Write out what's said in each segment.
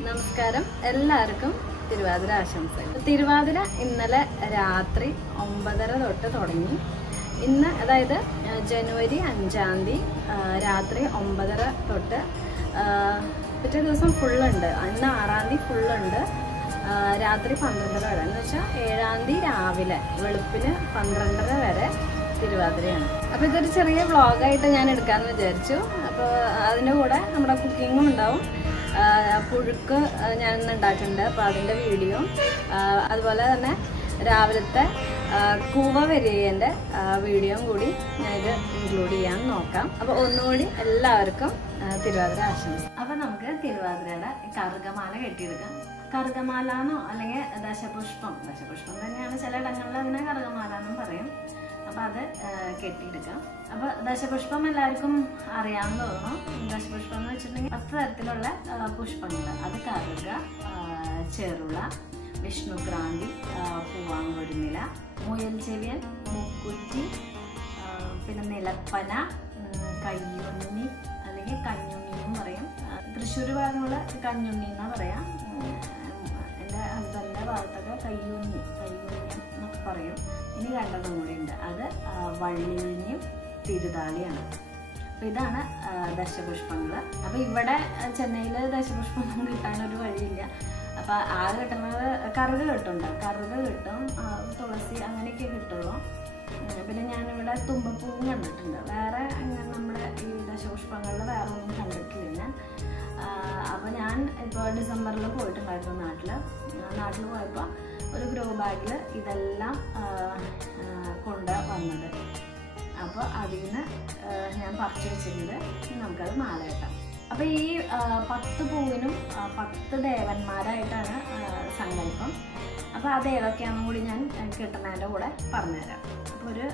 നമസ്കാരം എല്ലാവർക്കും തിരുവാതിര ആശംസകൾ. തിരുവാതിര ഇന്നലെ രാത്രി 9:30 തൊട്ട് തുടങ്ങി. ഇന്ന് അതായത് ജനുവരി 5-ാം തീയതി രാത്രി 9:30 തൊട്ട് പിറ്റേ ദിവസം ഫുള്ളുണ്ട്. ഇന്ന് 6-ാം തീയതി ഫുള്ളുണ്ട്. രാത്രി 12:30 വരെ എന്ന് വെച്ചാൽ 7-ാം തീയതി രാവിലെ വെളുപ്പിന് 12:30 വരെ തിരുവാതിരയാണ്. അപ്പോൾ ഇതൊരു ചെറിയ വ്ളോഗായിട്ട് ഞാൻ എടുക്കാമെന്ന് വിചാരിച്ചു. അപ്പോൾ അതിൻ്റെ കൂടെ നമ്മുടെ കുക്കിങ്ങും ഉണ്ടാവും. പുഴുക്ക് ഞാൻ ഇന്ന് ഉണ്ടാക്കുന്നുണ്ട്, അപ്പോൾ അതിൻ്റെ വീഡിയോ, അതുപോലെ തന്നെ രാവിലത്തെ കൂവ വരികേൻ്റെ വീഡിയോയും കൂടി ഞാനിത് ഇൻക്ലൂഡ് ചെയ്യാൻ നോക്കാം. അപ്പോൾ ഒന്നുകൂടി എല്ലാവർക്കും തിരുവാതിര ആശംസ. അപ്പോൾ നമുക്ക് തിരുവാതിരയുടെ കറുകമാല കെട്ടിയെടുക്കാം. കറുകമാലാന്നോ അല്ലെങ്കിൽ ദശപുഷ്പം തന്നെയാണ്, ചില ഇടങ്ങളിൽ അതിനെ കറുകമാല എന്നും പറയും. അപ്പോൾ അത് കെട്ടിയെടുക്കാം. അപ്പോൾ ദശപുഷ്പം എല്ലാവർക്കും അറിയാമെന്ന് തോന്നുന്നു. ദശപുഷ്പം എന്ന് വെച്ചിട്ടുണ്ടെങ്കിൽ 10 തരത്തിലുള്ള പുഷ്പങ്ങൾ. അത് കറുക, ചെറുള, വിഷ്ണുക്രാന്തി, പൂവാങ്കൊരുന്നില, മുയൽ ചെവിയൻ, മുക്കുറ്റി, പിന്നെ നിലപ്പന, കയ്യുണ്ണി അല്ലെങ്കിൽ കഞ്ഞുണ്ണി എന്നും പറയും. തൃശ്ശൂർ ഭാഗങ്ങൾ കഞ്ഞുണ്ണി എന്നാ പറയാം. എൻ്റെ ഹസ്ബൻഡിൻ്റെ ഭാഗത്തൊക്കെ കയ്യുണ്ണി എന്നൊക്കെ പറയും. ഇനി രണ്ടെണ്ണം കൂടി ഉണ്ട്. അത് വള്ളിയുഴിഞ്ഞും തിരുതാളിയാണ്. അപ്പം ഇതാണ് ദശപുഷ്പങ്ങൾ. അപ്പം ഇവിടെ ചെന്നൈയിൽ ദശപുഷ്പമൊന്നും കിട്ടാനൊരു വഴിയില്ല. അപ്പം ആകെ കിട്ടുന്നത് കറുക കിട്ടുന്നുണ്ട്. കറുക കിട്ടും, തുളസി അങ്ങനെയൊക്കെ കിട്ടുള്ളൂ. പിന്നെ ഞാനിവിടെ തുമ്പപ്പൂവും കണ്ടിട്ടുണ്ട്. വേറെ അങ്ങനെ നമ്മുടെ ഈ ദശപുഷ്പങ്ങളിൽ വേറെ ഒന്നും കണ്ടിട്ടില്ല ഞാൻ. അപ്പോൾ ഞാൻ ഇപ്പോൾ ഡിസംബറിൽ പോയിട്ടുണ്ടായിരുന്നു നാട്ടിൽ പോയപ്പോൾ ഒരു ഗ്രോ ബാഗിൽ ഇതെല്ലാം കൊണ്ട് വന്നത്. അപ്പോൾ അതിൽ നിന്ന് ഞാൻ പറിച്ചു വെച്ചിട്ടുണ്ട്. നമുക്കത് മാല കെട്ടാം. അപ്പോൾ ഈ 10 പൂവിനും 10 ദേവന്മാരായിട്ടാണ് സങ്കല്പം. അപ്പോൾ അത് ഏതൊക്കെയാണെന്നും കൂടി ഞാൻ കിട്ടുന്നതിൻ്റെ കൂടെ പറഞ്ഞുതരാം. അപ്പോൾ ഒരു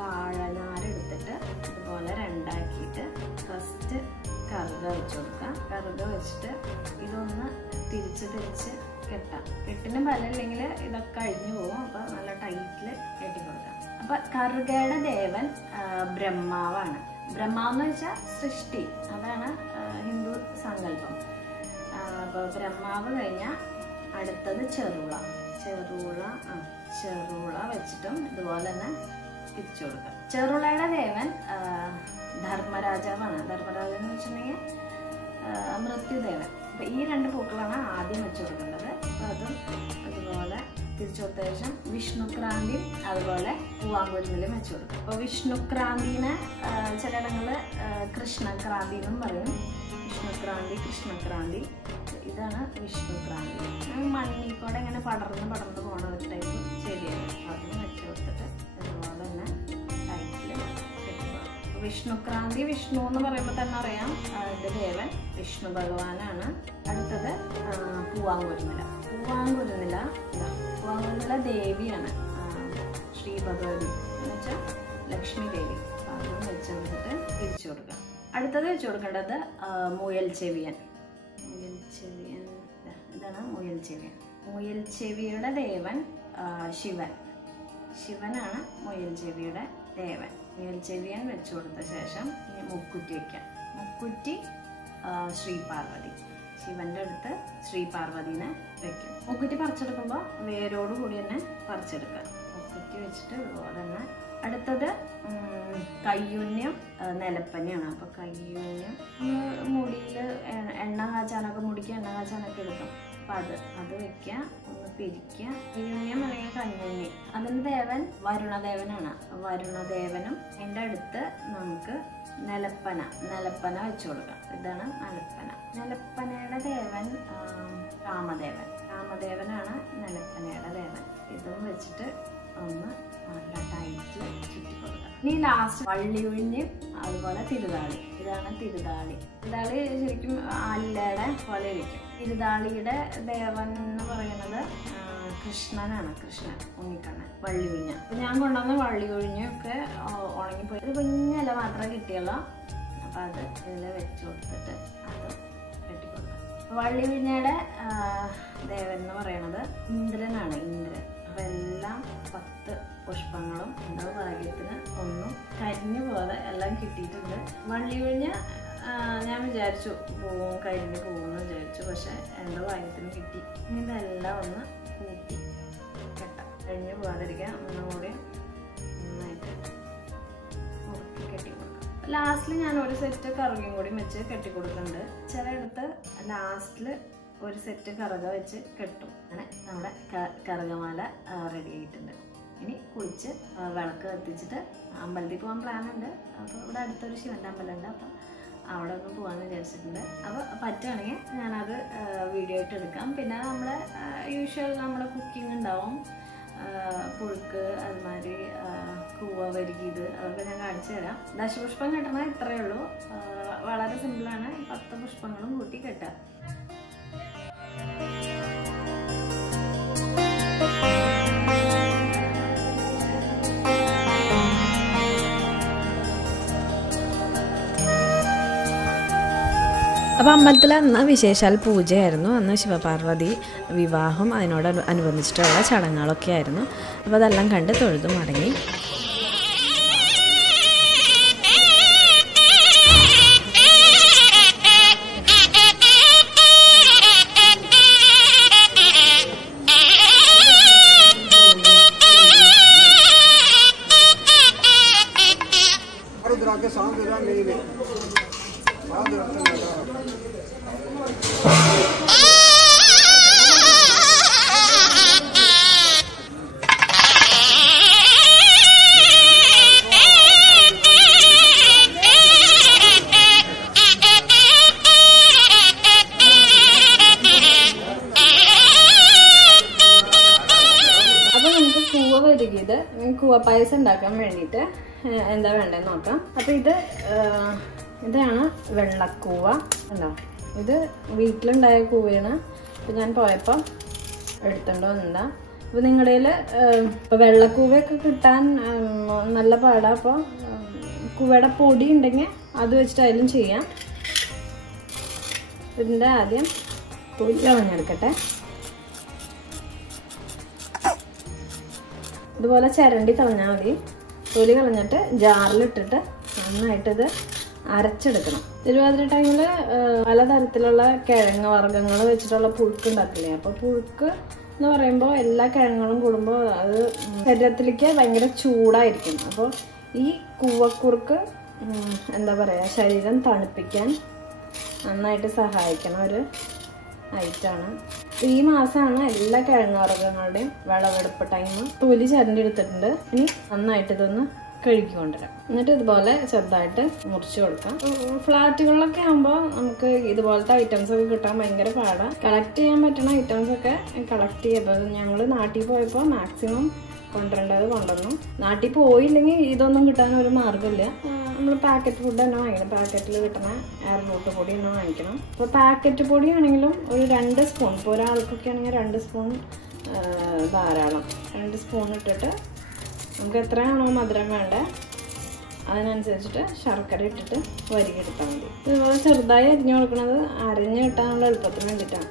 വാഴനാരെടുത്തിട്ട് ഇതുപോലെ രണ്ടാക്കിയിട്ട് ഫസ്റ്റ് കറുക വെച്ച് കൊടുക്കാം. കറുക വെച്ചിട്ട് ഇതൊന്ന് തിരിച്ച് കെട്ടാം. കെട്ടിന് ബലമില്ലെങ്കിൽ ഇതൊക്കെ കഴിഞ്ഞു പോകും. അപ്പോൾ നല്ല ടൈറ്റിൽ കെട്ടിക്കൊടുക്കാം. അപ്പോൾ കറുകയുടെ ദേവൻ ബ്രഹ്മാവാണ്. ബ്രഹ്മാവെന്ന് വെച്ചാൽ സൃഷ്ടി, അതാണ് ഹിന്ദു സങ്കല്പം. അപ്പോൾ ബ്രഹ്മാവ് കഴിഞ്ഞാൽ അടുത്തത് ചെറുള വെച്ചിട്ടും ഇതുപോലെ തന്നെ തിരിച്ചു കൊടുക്കാം. ചെറുളയുടെ ദേവൻ ധർമ്മരാജാവാണ്. ധർമ്മരാജൻ എന്ന് വെച്ചിട്ടുണ്ടെങ്കിൽ മൃത്യുദേവൻ. അപ്പം ഈ 2 പൂക്കളാണ് ആദ്യം വെച്ചു കൊടുക്കേണ്ടത്. അപ്പം അതും അതുപോലെ തിരിച്ചു കൊടുത്ത ശേഷം വിഷ്ണുക്രാന്തിയും അതുപോലെ പൂവാങ്കുരുന്നിലും വെച്ചു കൊടുക്കും. അപ്പോൾ വിഷ്ണുക്രാന്തിനെ ചിലയിടങ്ങളിൽ കൃഷ്ണക്രാന്തി എന്നും പറയും. വിഷ്ണുക്രാന്തി, കൃഷ്ണക്രാന്തി, ഇതാണ് വിഷ്ണുക്രാന്തി. മണ്ണിൽ കൂടെ ഇങ്ങനെ പടർന്ന് പോകണ ഒരു ടൈപ്പ് ചെടിയാണ്. അതിന് വെച്ച് കൊടുത്തിട്ട് ഇതുപോലെ തന്നെ ടൈറ്റിൽ കെട്ടിക്കൊടുക്കും. വിഷ്ണുക്രാന്തി, വിഷ്ണു എന്ന് പറയുമ്പോൾ തന്നെ അറിയാം ഇതിൻ്റെ ദേവൻ വിഷ്ണു ഭഗവാനാണ്. അടുത്തത് പൂവാങ്കുരുന്നില ദേവിയാണ്, ശ്രീ ഭഗവതി എന്ന് വെച്ചാൽ ലക്ഷ്മി ദേവി. അതും വെച്ച് കൊടുത്തിട്ട് തിരിച്ചു കൊടുക്കാം. അടുത്തത് വെച്ച് കൊടുക്കേണ്ടത് മുയൽ ചെവിയൻ. ഇതാണ് മുയൽ ചെവിയുടെ ദേവൻ ശിവനാണ് മുയൽ ചെവിയുടെ ദേവൻ. മുയൽ ചെവിയൻ വെച്ചു കൊടുത്ത ശേഷം ഇനി മുക്കുറ്റി വയ്ക്കാം. മുക്കുറ്റി ശ്രീ പാർവതി, ശിവന്റെ അടുത്ത് ശ്രീ പാർവതിനെ വെക്കും. മുക്കുറ്റി പറിച്ചെടുക്കുമ്പോൾ വേരോട് കൂടി തന്നെ പറിച്ചെടുക്കുക. മുക്കുറ്റി വെച്ചിട്ട് ഇതുപോലെ തന്നെ. അടുത്തത് കയ്യുണ്യം നിലപ്പനയാണ്. അപ്പോൾ കയ്യുണ്യം മുടിയിൽ എണ്ണ കാച്ചാനൊക്കെ എടുക്കും. അപ്പം അത് വെക്കുക, ഒന്ന് പിരിക്കുക. കയ്യുണ്യം അല്ലെങ്കിൽ കഞ്ഞുണ്ണി, അതിൻ്റെ ദേവൻ വരുണദേവനാണ്. വരുണദേവനും എൻ്റെ അടുത്ത് നമുക്ക് നിലപ്പന വെച്ചു കൊടുക്കാം. ഇതാണ് നിലപ്പനയുടെ ദേവൻ രാമദേവനാണ് നിലപ്പനയുടെ ദേവൻ. ഇതും വെച്ചിട്ട് ഒന്ന് നല്ല ടൈറ്റിൽ ചുറ്റി കൊടുക്കാം. ഇനി ലാസ്റ്റ് വള്ളിയുഴിഞ്ഞ് അതുപോലെ തിരുതാളി. ഇതാണ് തിരുതാളി ശരിക്കും ആലിലയുടെ പോലെ ഇരിക്കും. തിരുതാളിയുടെ ദേവൻ എന്ന് പറയുന്നത് കൃഷ്ണനാണ്, ഉണ്ണിക്കണ്ണൻ. വള്ളിയുഴിഞ്ഞ ഞാൻ കൊണ്ടുവന്ന വള്ളിയുഴിഞ്ഞൊക്കെ ഉണങ്ങിപ്പോയി. ഒരു കുഞ്ഞില മാത്രമേ കിട്ടിയുള്ളൂ. അപ്പം അത് ഇതിൽ വെച്ച് കൊടുത്തിട്ട് അത് കെട്ടിക്കൊടുക്കാം. വള്ളിയുഴിഞ്ഞയുടെ ദേവൻ എന്ന് പറയുന്നത് ഇന്ദ്രനാണ്. അപ്പം എല്ലാം 10 പുഷ്പങ്ങളും എന്തോ ഭാഗ്യത്തിന് ഒന്നും കരിഞ്ഞു പോലെ എല്ലാം കിട്ടിയിട്ടുണ്ട്. വള്ളിയുഴിഞ്ഞ ഞാൻ വിചാരിച്ചു കരിഞ്ഞു പോകുമെന്ന് വിചാരിച്ചു. പക്ഷെ എൻ്റെ ഭാഗ്യത്തിന് കിട്ടി. ഇതെല്ലാം ഒന്ന് കൂട്ടി കെട്ടാം. കഴിഞ്ഞ് പോകാതിരിക്കാം. ഒന്നുകൂടി നന്നായിട്ട് മുറുക്കി കെട്ടി കൊടുക്കാം. ലാസ്റ്റിൽ ഞാൻ ഒരു സെറ്റ് കറുകയും കൂടി വെച്ച് കെട്ടി കൊടുക്കുന്നുണ്ട്. ചിലയിടത്ത് ലാസ്റ്റിൽ ഒരു സെറ്റ് കറുക വെച്ച് കെട്ടും. അങ്ങനെ നമ്മുടെ കറുകമാല റെഡി ആയിട്ടുണ്ട്. ഇനി കുളിച്ച് വിളക്ക് കത്തിച്ചിട്ട് അമ്പലത്തിൽ പോകാൻ പ്ലാനുണ്ട്. അപ്പോൾ ഇവിടെ അടുത്തൊരു ശിവൻ്റെ അമ്പലമുണ്ട്. അപ്പം അവിടെ ഒന്ന് പോകാമെന്ന് വിചാരിച്ചിട്ടുണ്ട്. അപ്പോൾ പറ്റുകയാണെങ്കിൽ ഞാനത് വീഡിയോ ആയിട്ട് എടുക്കാം. പിന്നെ നമ്മുടെ യൂഷ്വൽ നമ്മുടെ കുക്കിംഗ് ഉണ്ടാവും. പുഴുക്ക്, അതുമാതിരി കൂവ വരികിയത്, അതൊക്കെ ഞാൻ കാണിച്ചു തരാം. ദശപുഷ്പം കെട്ടണ ഇത്രയേ ഉള്ളൂ. വളരെ സിമ്പിളാണ്. 10 പുഷ്പങ്ങളും കൂട്ടി കെട്ടുക. അപ്പോൾ അമ്പലത്തിൽ അന്ന് വിശേഷാൽ പൂജയായിരുന്നു. അന്ന് ശിവപാർവതി വിവാഹം അതിനോട് അനുബന്ധിച്ചിട്ടുള്ള ചടങ്ങുകളൊക്കെ ആയിരുന്നു. അപ്പോൾ അതെല്ലാം കണ്ട് തൊഴുതു മടങ്ങി. കൂവ പായസം ഉണ്ടാക്കാൻ വേണ്ടിയിട്ട് എന്താ വേണ്ടതെന്ന് നോക്കാം. അപ്പോൾ ഇതാണ് വെള്ളക്കൂവ. ഉണ്ടോ? ഇത് വീട്ടിലുണ്ടായ കൂവയാണ്. ഇപ്പം ഞാൻ പോയപ്പോൾ എടുത്തുകൊണ്ട് വന്നതാ. അപ്പോൾ നിങ്ങളുടെ ഇപ്പോൾ വെള്ളക്കൂവയൊക്കെ കിട്ടാൻ നല്ല പാടാണ്. അപ്പോൾ കൂവയുടെ പൊടി ഉണ്ടെങ്കിൽ അത് വെച്ചിട്ടായാലും ചെയ്യാം. ഇതിൻ്റെ ആദ്യം തൊലി കളഞ്ഞെടുക്കട്ടെ. ഇതുപോലെ ചിരണ്ടി കളഞ്ഞാൽ മതി. തൊലി കളഞ്ഞിട്ട് ജാറിലിട്ടിട്ട് നന്നായിട്ടിത് അരച്ചെടുക്കണം. തിരുവാതിര ടൈമിൽ പലതരത്തിലുള്ള കിഴങ്ങ് വർഗ്ഗങ്ങൾ വെച്ചിട്ടുള്ള പുഴുക്ക് ഉണ്ടാക്കില്ലേ. അപ്പോൾ പുഴുക്ക് എന്ന് പറയുമ്പോൾ എല്ലാ കിഴങ്ങുകളും കൂടുമ്പോൾ അത് ശരീരത്തിലേക്ക് ഭയങ്കര ചൂടായിരിക്കും. അപ്പോൾ ഈ കൂവക്കുറുക്ക് എന്താ പറയുക, ശരീരം തണുപ്പിക്കാൻ നന്നായിട്ട് സഹായിക്കണ ഒരു ഐറ്റാണ്. ഈ മാസമാണ് എല്ലാ കിഴങ്ങ് വർഗ്ഗങ്ങളുടെയും വിളവെടുപ്പ് ടൈം. തൊലി ചിരണ്ടി എടുത്തിട്ടുണ്ട്. ഇനി നന്നായിട്ട് ഇതൊന്ന് കഴുകിക്കൊണ്ടുവരാം. എന്നിട്ട് ഇതുപോലെ ചെറുതായിട്ട് മുറിച്ച് കൊടുക്കാം. ഫ്ലാറ്റുകളിലൊക്കെ ആകുമ്പോൾ നമുക്ക് ഇതുപോലത്തെ ഐറ്റംസ് ഒക്കെ കിട്ടാൻ ഭയങ്കര പാടാണ്. കളക്ട് ചെയ്യാൻ പറ്റുന്ന ഐറ്റംസ് ഒക്കെ കളക്ട് ചെയ്തത് ഞങ്ങൾ നാട്ടിൽ പോയപ്പോൾ മാക്സിമം കൊണ്ടുവരേണ്ടത് കൊണ്ടുവന്നു. നാട്ടിൽ പോയില്ലെങ്കിൽ ഇതൊന്നും കിട്ടാൻ ഒരു മാർഗ്ഗമില്ല. നമ്മൾ പാക്കറ്റ് ഫുഡ് തന്നെ വാങ്ങിക്കണം. പാക്കറ്റിൽ കിട്ടുന്ന എയർറൂട്ട് പൊടി തന്നെ വാങ്ങിക്കണം. അപ്പോൾ പാക്കറ്റ് പൊടി ആണെങ്കിലും ഒരു 2 സ്പൂൺ, ഇപ്പോൾ ഒരാൾക്കൊക്കെ ആണെങ്കിൽ 2 സ്പൂൺ ധാരാളം. 2 സ്പൂൺ ഇട്ടിട്ട് നമുക്ക് എത്രയാണോ മധുരം വേണ്ടത് അതിനനുസരിച്ചിട്ട് ശർക്കര ഇട്ടിട്ട് വരികെടുത്താൽ മതി. ഇതുപോലെ ചെറുതായി അരിഞ്ഞു കൊടുക്കുന്നത് അരഞ്ഞ് കിട്ടാനുള്ള എളുപ്പത്തിന് വേണ്ടിയിട്ടാണ്.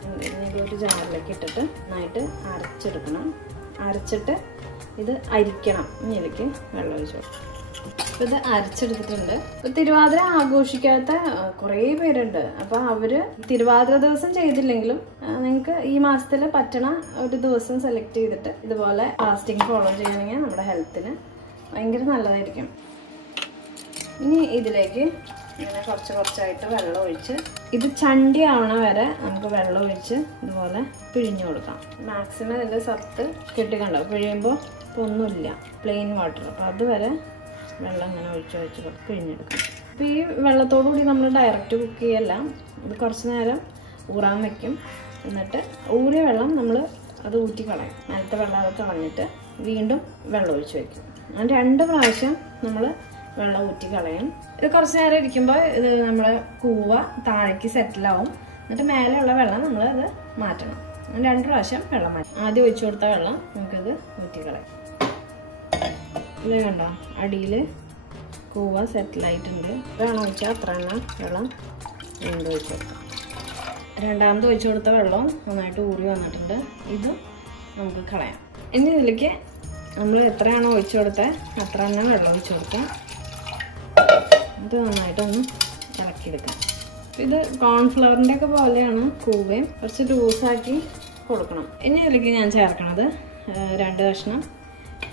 ഒരു ജാറിലേക്ക് ഇട്ടിട്ട് നന്നായിട്ട് അരച്ചെടുക്കണം. അരച്ചിട്ട് ഇത് അരിക്കണം. ഇതിലേക്ക് വെള്ളം ഒഴിച്ചു കൊടുക്കും. ഇത് അരച്ചെടുത്തിട്ടുണ്ട്. തിരുവാതിര ആഘോഷിക്കാത്ത കുറേ പേരുണ്ട്. അപ്പോൾ അവര് തിരുവാതിര ദിവസം ചെയ്തില്ലെങ്കിലും നിങ്ങൾക്ക് ഈ മാസത്തിൽ പറ്റണ ഒരു ദിവസം സെലക്ട് ചെയ്തിട്ട് ഇതുപോലെ ഫാസ്റ്റിംഗ് ഫോളോ ചെയ്യുകയാണെങ്കിൽ നമ്മുടെ ഹെൽത്തിന് ഭയങ്കര നല്ലതായിരിക്കും. ഇനി ഇതിലേക്ക് ഇങ്ങനെ കുറച്ചായിട്ട് വെള്ളം ഒഴിച്ച് ഇത് ചണ്ടി ആവണ വരെ നമുക്ക് വെള്ളം ഒഴിച്ച് ഇതുപോലെ പിഴിഞ്ഞു കൊടുക്കാം. മാക്സിമം ഇതിൽ സത്ത് കെട്ടിക്കണ്ടോ. പിഴിയുമ്പോൾ ഒന്നുമില്ല, പ്ലെയിൻ വാട്ടർ. അപ്പോൾ അതുവരെ വെള്ളം ഇങ്ങനെ ഒഴിച്ച് പിഴിഞ്ഞെടുക്കാം. അപ്പോൾ ഈ വെള്ളത്തോടുകൂടി നമ്മൾ ഡയറക്റ്റ് കുക്ക് ചെയ്യല്ല. ഇത് കുറച്ച് നേരം ഊറാൻ വയ്ക്കും. എന്നിട്ട് ഊറിയ വെള്ളം നമ്മൾ അത് ഊറ്റിക്കളയും. നേരത്തെ വെള്ളം അത് കളഞ്ഞിട്ട് വീണ്ടും വെള്ളം ഒഴിച്ച് വയ്ക്കും. 2 പ്രാവശ്യം നമ്മൾ വെള്ളം ഊറ്റിക്കളയും. ഇത് കുറച്ച് നേരം ഇരിക്കുമ്പോൾ ഇത് നമ്മുടെ കൂവ താഴേക്ക് സെറ്റിലാവും. എന്നിട്ട് മേലെയുള്ള വെള്ളം നമ്മൾ അത് മാറ്റണം. 2 പ്രാവശ്യം വെള്ളം മാറ്റും. ആദ്യം ഒഴിച്ചു കൊടുത്ത വെള്ളം നമുക്കത് ഊറ്റിക്കളയും. ഇത് കണ്ടോ, അടിയിൽ കൂവ സെറ്റിലായിട്ടുണ്ട്. വെള്ളം ഒഴിച്ചാൽ അത്ര എണ്ണം വെള്ളം വീണ്ടും ഒഴിച്ചു കൊടുക്കാം. 2ാമത് ഒഴിച്ചു കൊടുത്ത വെള്ളവും നന്നായിട്ട് ഊറി വന്നിട്ടുണ്ട്. ഇതും നമുക്ക് കളയാം. ഇനി ഇതിലേക്ക് നമ്മൾ എത്രയാണോ ഒഴിച്ചു കൊടുത്തത് അത്ര തന്നെ വെള്ളം ഒഴിച്ചു കൊടുക്കാം. ഇത് നന്നായിട്ടൊന്ന് ഇളക്കിയെടുക്കാം. ഇത് കോൺഫ്ലവറിൻ്റെ ഒക്കെ പോലെയാണ് കൂവയും കുറച്ച് ലൂസാക്കി കൊടുക്കണം. ഇനി ഇതിലേക്ക് ഞാൻ ചേർക്കണത് 2 കഷ്ണം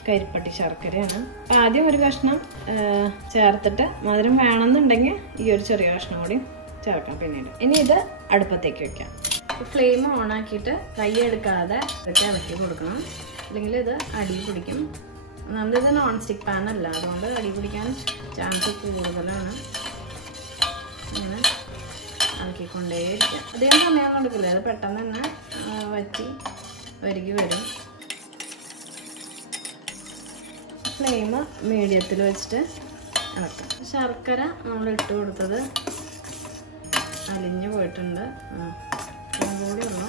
കരിപ്പട്ടി ശർക്കരയാണ്. അപ്പം ആദ്യം ഒരു കഷ്ണം ചേർത്തിട്ട് മധുരം വേണമെന്നുണ്ടെങ്കിൽ ഈ ഒരു ചെറിയ കഷ്ണം കൂടി ചേർക്കാം പിന്നീട്. ഇനി ഇത് അടുപ്പത്തേക്ക് വെക്കാം. ഫ്ലെയിം ഓണാക്കിയിട്ട് കൈ എടുക്കാതെ ഇളക്കി കൊടുക്കണം, അല്ലെങ്കിൽ ഇത് അടി പിടിക്കും. നമ്മളിത് നോൺ സ്റ്റിക്ക് പാൻ അല്ല, അതുകൊണ്ട് അടി പിടിക്കാൻ ചാൻസ് കൂടുതലാണ്. ഇങ്ങനെ ഇളക്കിക്കൊണ്ടേയിരിക്കാം. അധികം സമയം കൊടുക്കില്ല, അത് പെട്ടെന്ന് തന്നെ വറ്റി വരികി വരും. ഫ്ലെയിം മീഡിയത്തിൽ വെച്ചിട്ട് ഇളക്കാം. ശർക്കര നമ്മൾ ഇട്ട് കൊടുത്തത് അലിഞ്ഞു പോയിട്ടുണ്ട്, കൂടി ഉള്ളു.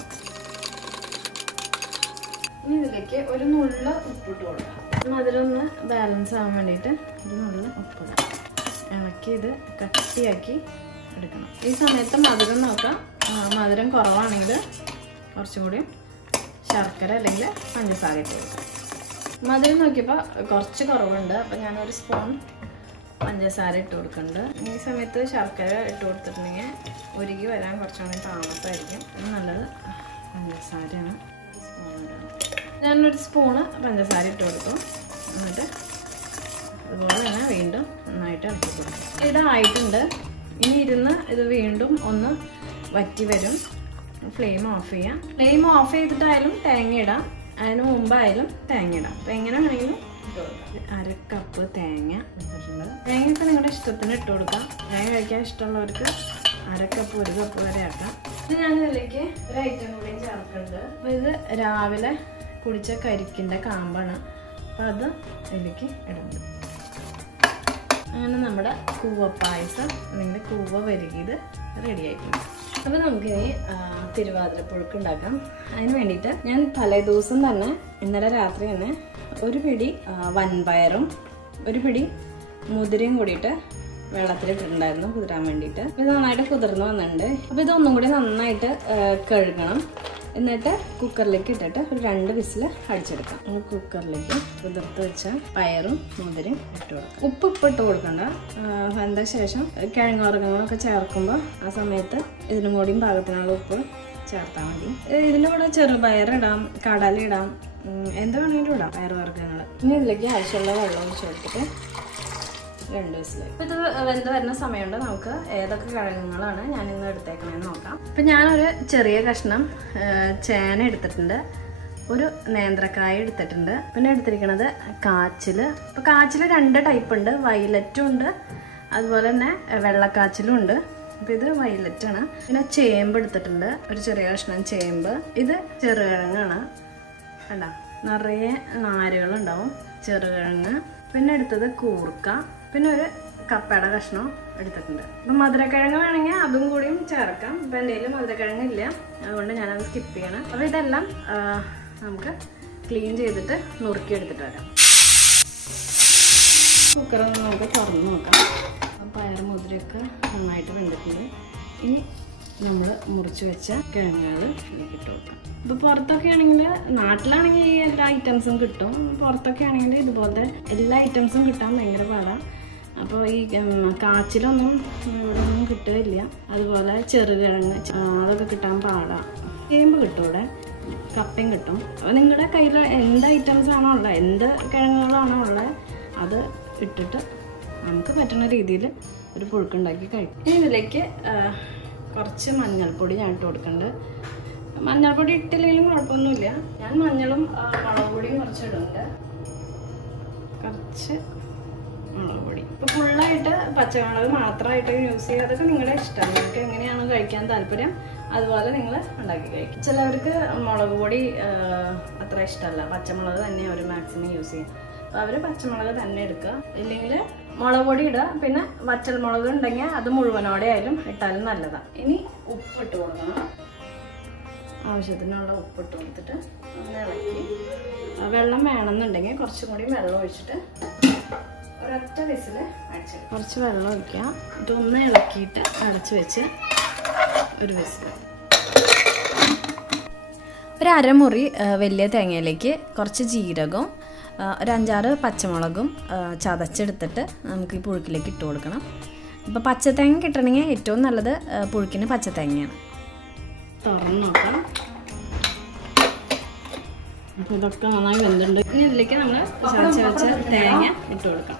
ഇനി ഇതിലേക്ക് ഒരു നുള്ള ഉപ്പിട്ട് കൊടുക്കാം. അതിലൊന്ന് ബാലൻസ് ആവാൻ വേണ്ടിയിട്ട് ഒരു നുള്ള ഉപ്പിടാം. ഇളക്കി ഇത് കട്ടിയാക്കി എടുക്കണം. ഈ സമയത്ത് മധുരം നോക്കാം. മധുരം കുറവാണെങ്കിൽ കുറച്ചും കൂടി ശർക്കര അല്ലെങ്കിൽ പഞ്ചസാര ഇട്ട് കൊടുക്കാം. മധുരം നോക്കിയപ്പോൾ കുറച്ച് കുറവുണ്ട്, അപ്പം ഞാനൊരു സ്പൂൺ പഞ്ചസാര ഇട്ട് കൊടുക്കുന്നുണ്ട്. ഈ സമയത്ത് ശർക്കര ഇട്ട് കൊടുത്തിട്ടുണ്ടെങ്കിൽ ഉരുകി വരാൻ കുറച്ചുകൂടി താമസമായിരിക്കും. നല്ലത് പഞ്ചസാരയാണ്. ഞാനൊരു സ്പൂണ് പഞ്ചസാര ഇട്ട് കൊടുക്കും. എന്നിട്ട് അതുപോലെ തന്നെ വീണ്ടും നന്നായിട്ട് ഇളക്കി കൊടുക്കും. ഇതായിട്ടുണ്ട്. ഇനി ഇരുന്ന് ഇത് വീണ്ടും ഒന്ന് വറ്റി വരും. ഫ്ലെയിം ഓഫ് ചെയ്യാം. ഫ്ലെയിം ഓഫ് ചെയ്തിട്ടായാലും തേങ്ങ ഇടാം, അതിന് മുമ്പായാലും തേങ്ങ ഇടാം. അപ്പം എങ്ങനെ വേണമെങ്കിലും ഇട്ട് കൊടുക്കാം. 1 കപ്പ് തേങ്ങ ഇട്ടിട്ടുണ്ട്. തേങ്ങയൊക്കെ നിങ്ങളുടെ ഇഷ്ടത്തിന് ഇട്ട് കൊടുക്കാം. തേങ്ങ കഴിക്കാൻ ഇഷ്ടമുള്ളവർക്ക് 1 കപ്പ് 1 കപ്പ് വരെ ആക്കാം. ഇത് ഞാൻ ഇതിലേക്ക് ഒരു ഐറ്റം കൂടിയും ചേർക്കുന്നുണ്ട്. അപ്പോൾ ഇത് രാവിലെ കുടിച്ച കരിക്കിൻ്റെ കാമ്പാണ്. അപ്പം അത് ഇതിലേക്ക് ഇടുന്നത്. അങ്ങനെ നമ്മുടെ കൂവപ്പായസം അല്ലെങ്കിൽ കൂവ വരികിയത് റെഡി ആയിട്ടുണ്ട്. അപ്പോൾ നമുക്കിനി തിരുവാതിരപ്പുഴുക്ക് ഉണ്ടാക്കാം. അതിന് വേണ്ടിയിട്ട് ഞാൻ തലേ ദിവസം തന്നെ ഇന്നലെ രാത്രി തന്നെ ഒരു പിടി വൻപയറും ഒരു പിടി മുതിരയും കൂടിയിട്ട് വെള്ളത്തിലിട്ടിട്ടുണ്ടായിരുന്നു കുതിരാൻ വേണ്ടിയിട്ട്. ഇത് നന്നായിട്ട് കുതിർന്ന് വന്നിട്ടുണ്ട്. അപ്പോൾ ഇതൊന്നും കൂടി നന്നായിട്ട് കഴുകണം. എന്നിട്ട് കുക്കറിലേക്ക് ഇട്ടിട്ട് ഒരു 2 വിസിൽ അടിച്ചെടുക്കാം. കുക്കറിലേക്ക് കുതിർത്ത് വെച്ച പയറും മുതിരയും ഇട്ട് കൊടുക്കാം. ഉപ്പ് ഇട്ട് കൊടുക്കണ്ട. അതിൻ്റെ ശേഷം കിഴങ്ങുവർഗ്ഗങ്ങളൊക്കെ ചേർക്കുമ്പോൾ ആ സമയത്ത് ഇതിനും കൂടിയും പാകത്തിനുള്ള ഉപ്പ് ചേർത്താൽ മതി. ഇതിൻ്റെ കൂടെ ചെറുപയറിടാം, കടലിടാം, എന്ത് വേണമെങ്കിലും ഇടാം പയറുവർഗ്ഗങ്ങൾ. ഇനി ഇതിലേക്ക് ആവശ്യമുള്ള വെള്ളം ഒഴിച്ച് കൊടുത്തിട്ട് 2 വിസിൽ. ഇപ്പം ഇത് വെന്ത് വരുന്ന സമയമുണ്ട്. നമുക്ക് ഏതൊക്കെ കിഴങ്ങുകളാണ് ഞാനിന്ന് എടുത്തേക്കണമെന്ന് നോക്കാം. ഇപ്പം ഞാനൊരു ചെറിയ കഷ്ണം ചേന എടുത്തിട്ടുണ്ട്, ഒരു നേന്ത്രക്കായ എടുത്തിട്ടുണ്ട്, പിന്നെ എടുത്തിരിക്കുന്നത് കാച്ചിൽ. ഇപ്പോൾ കാച്ചിൽ 2 ടൈപ്പ് ഉണ്ട്, വയലറ്റും ഉണ്ട്, അതുപോലെ തന്നെ വെള്ളക്കാച്ചിലും ഉണ്ട്. അപ്പോൾ ഇത് വയലറ്റാണ്. പിന്നെ ചേമ്പ് എടുത്തിട്ടുണ്ട്, ഒരു ചെറിയ കഷ്ണം ചേമ്പ്. ഇത് ചെറുകിഴങ്ങാണ്, കണ്ടോ നിറയെ നാരുകളുണ്ടാവും, ചെറുകിഴങ്ങ്. പിന്നെ എടുത്തത് കൂർക്ക, പിന്നെ ഒരു കപ്പയുടെ കഷ്ണം എടുത്തിട്ടുണ്ട്. അപ്പം മധുരക്കിഴങ്ങ് വേണമെങ്കിൽ അതും കൂടിയും ചേർക്കാം. ഇപ്പം എൻ്റെ കയ്യിൽ മധുരക്കിഴങ്ങ് ഇല്ല, അതുകൊണ്ട് ഞാനത് സ്കിപ്പ് ചെയ്യണം. അപ്പോൾ ഇതെല്ലാം നമുക്ക് ക്ലീൻ ചെയ്തിട്ട് നുറുക്കി എടുത്തിട്ട് വരാം. കുക്കറൊന്ന് നമുക്ക് തുറന്ന് നോക്കാം. പയർ മുതിരയൊക്കെ നന്നായിട്ട് വെന്തിട്ടുണ്ട്. ഇനി നമ്മൾ മുറിച്ച് വെച്ച കിഴങ്ങുകൾ ഇതിലേക്ക് ഇട്ട് കൊടുക്കാം. ഇപ്പോൾ പുറത്തൊക്കെ ആണെങ്കിൽ, നാട്ടിലാണെങ്കിൽ ഈ എല്ലാ ഐറ്റംസും കിട്ടും, പുറത്തൊക്കെ ആണെങ്കിൽ ഇതുപോലത്തെ എല്ലാ ഐറ്റംസും കിട്ടാൻ ഭയങ്കര പാടാണ്. അപ്പോൾ ഈ കാച്ചിലൊന്നും ഇവിടെ ഒന്നും കിട്ടുകയില്ല. അതുപോലെ ചെറുകിഴങ്ങ് അതൊക്കെ കിട്ടാൻ പാടാണ്. ചേമ്പ് കിട്ടും ഇവിടെ, കപ്പയും കിട്ടും. അപ്പോൾ നിങ്ങളുടെ കയ്യിൽ എന്ത് ഐറ്റംസ് ആണോ ഉള്ളത്, എന്ത് കിഴങ്ങുകളാണോ ഉള്ളത്, അത് ഇട്ടിട്ട് നമുക്ക് പറ്റുന്ന രീതിയിൽ ഒരു പുഴുക്കുണ്ടാക്കി കഴിക്കും. ഇനി ഇതിലേക്ക് കുറച്ച് മഞ്ഞൾപ്പൊടി ഞാൻ ഇട്ട് കൊടുക്കുന്നുണ്ട്. മഞ്ഞൾപ്പൊടി ഇട്ടില്ലെങ്കിലും കുഴപ്പമൊന്നുമില്ല. ഞാൻ മഞ്ഞളും മുളക് പൊടിയും കുറച്ച് ഇടുന്നുണ്ട്. കുറച്ച് മുളക് പൊടി. ഇപ്പോൾ ഫുള്ളായിട്ട് പച്ചമുളക് മാത്രമായിട്ട് യൂസ് ചെയ്യുക, അതൊക്കെ നിങ്ങളുടെ ഇഷ്ടം. നിങ്ങൾക്ക് എങ്ങനെയാണ് കഴിക്കാൻ താല്പര്യം അതുപോലെ നിങ്ങൾ ഉണ്ടാക്കി കഴിക്കും. ചിലവർക്ക് മുളക് പൊടി അത്ര ഇഷ്ടമല്ല, പച്ചമുളക് തന്നെ അവർ മാക്സിമം യൂസ് ചെയ്യും. അപ്പോൾ അവർ പച്ചമുളക് തന്നെ എടുക്കുക, ഇല്ലെങ്കിൽ മുളക് പൊടി ഇടുക. പിന്നെ വറ്റൽമുളക് ഉണ്ടെങ്കിൽ അത് മുഴുവനോടെ ആയാലും ഇട്ടാലും നല്ലതാണ്. ഇനി ഉപ്പിട്ട് കൊടുക്കണം. ആവശ്യത്തിനുള്ള ഉപ്പിട്ട് കൊടുത്തിട്ട് ഒന്ന് ഇളക്കി. വെള്ളം വേണമെന്നുണ്ടെങ്കിൽ കുറച്ചും കൂടി വെള്ളം ഒഴിച്ചിട്ട് ഒരൊറ്റ വിസിൽ അടിച്ചെടുക്കും. കുറച്ച് വെള്ളം ഒഴിക്കാം, ഇതൊന്ന് ഇളക്കിയിട്ട് അടച്ചു വെച്ച് ഒരു വിസിൽ. ഒരു അരമുറി വലിയ തേങ്ങയിലേക്ക് കുറച്ച് ജീരകവും ഒരു 5-6 പച്ചമുളകും ചതച്ചെടുത്തിട്ട് നമുക്ക് ഈ പുഴുക്കിലേക്ക് ഇട്ട് കൊടുക്കണം. അപ്പോൾ പച്ചത്തേങ്ങ കിട്ടണമെങ്കിൽ ഏറ്റവും നല്ലത് പുഴുക്കിന് പച്ചത്തേങ്ങയാണ്. തുറന്ന് നോക്കാം. അപ്പോൾ ഇതൊക്കെ നന്നായി വെന്തുണ്ട്. ഇനി ഇതിലേക്ക് നമ്മൾ ചതച്ച് വെച്ച തേങ്ങ ഇട്ട് കൊടുക്കാം.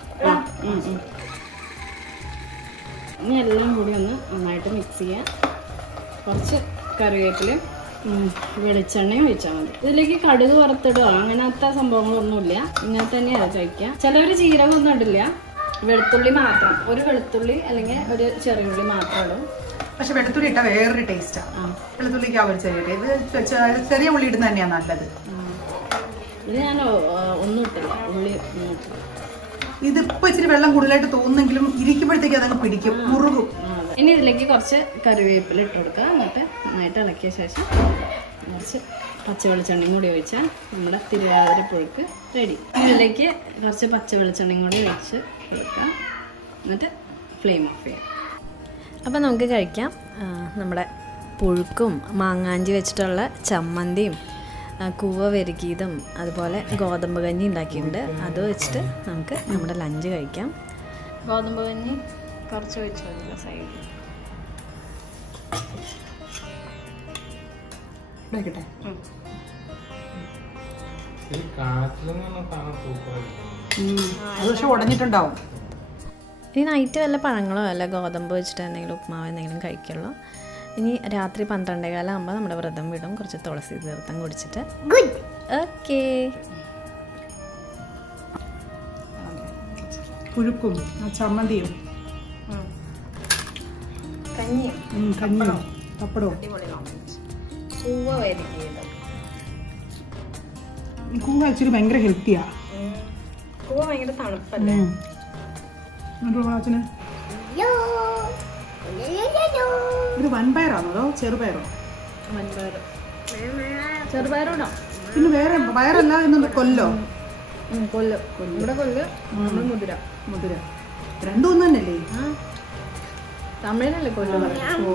ഇനി എല്ലാം കൂടി ഒന്ന് നന്നായിട്ട് മിക്സ് ചെയ്യാം. കുറച്ച് കറിവേപ്പിലയും വെളിച്ചെണ്ണയും ഒഴിച്ചാൽ മതി. ഇതിലേക്ക് കടുക് വറുത്തിടുക അങ്ങനത്തെ സംഭവങ്ങളൊന്നുമില്ല. ഇങ്ങനെ തന്നെയാണ് കഴിക്കുക. ചിലവർ ജീരകമൊന്നും ഇടില്ല, വെളുത്തുള്ളി മാത്രം, ഒരു വെളുത്തുള്ളി അല്ലെങ്കിൽ ഒരു ചെറിയുള്ളി മാത്രം ഇടും. പക്ഷെ വെളുത്തുള്ളി ഇട്ടാൽ വേറൊരു ടേസ്റ്റാണ്. വെളുത്തുള്ളിക്ക് അവർ ചെറിയ ഉള്ളി ഇടുന്ന തന്നെയാണ് നല്ലത്. ഇത് ഞാൻ ഒന്നും ഇട്ടില്ല, ഉള്ളി ഒന്നും ഇട്ടില്ല. ഇതിപ്പോ ഇച്ചിരി വെള്ളം കൂടുതലായിട്ട് തോന്നുന്നെങ്കിലും ഇരിക്കുമ്പോഴത്തേക്ക് അതങ്ങ് പിടിക്കും, മുറുകും. ഇനി ഇതിലേക്ക് കുറച്ച് കറിവേപ്പില ഇട്ട് കൊടുക്കുക. എന്നിട്ട് നന്നായിട്ട് ഇളക്കിയ ശേഷം കുറച്ച് പച്ച വെളിച്ചെണ്ണയും കൂടി ഒഴിച്ചാൽ നമ്മുടെ തിരുവാതിര പുഴുക്ക് റെഡി. ഇതിലേക്ക് കുറച്ച് പച്ച വെളിച്ചെണ്ണയും കൂടി ഒഴിച്ച് കൊടുക്കുക. എന്നിട്ട് ഫ്ലെയിം ഓഫ് ചെയ്യാം. അപ്പം നമുക്ക് കഴിക്കാം. നമ്മുടെ പുഴുക്കും മാങ്ങാഞ്ചി വെച്ചിട്ടുള്ള ചമ്മന്തിയും കൂവ വെരുകിയതും അതുപോലെ ഗോതമ്പ് കഞ്ഞി ഉണ്ടാക്കിയിട്ടുണ്ട്. അത് വെച്ചിട്ട് നമുക്ക് നമ്മുടെ ലഞ്ച് കഴിക്കാം. ഗോതമ്പ് കഞ്ഞി കുറച്ച് വെച്ച് മതില്ല സൈഡിൽ. ഉടഞ്ഞിട്ടുണ്ടാവും. ഇനി നൈറ്റ് വല്ല പഴങ്ങളോ അല്ല ഗോതമ്പ് വെച്ചിട്ട് എന്തെങ്കിലും ഉപ്മാവ് എന്തെങ്കിലും കഴിക്കുള്ളൂ. ഇനി രാത്രി 12:15 ആകുമ്പോൾ നമ്മുടെ വ്രതം വിടും. കുറച്ച് തുളസി തീർത്ഥം കുടിച്ചിട്ട്. ഓക്കേ. പുഴുക്കും ചമ്മന്തിയും കഞ്ഞിയും പപ്പടവും. കൂവ ഇച്ചിരി ഭയങ്കര ഹെൽത്തിയാ. കൂവ ഭയങ്കര തണുപ്പല്ലേ. ഇത് വൻപയറാണോ അതോ ചെറുപയറോ? ചെറുപയറോടോ? പിന്നെ വേറെ പയറല്ല എന്നുണ്ട്. കൊല്ലോ? കൊല്ല്. ഇവിടെ കൊല്ല്, മുതിര. മുതിര രണ്ടും ഒന്ന് തന്നെയല്ലേ? തമിഴിനല്ലേ കൊല്ല്? ഓ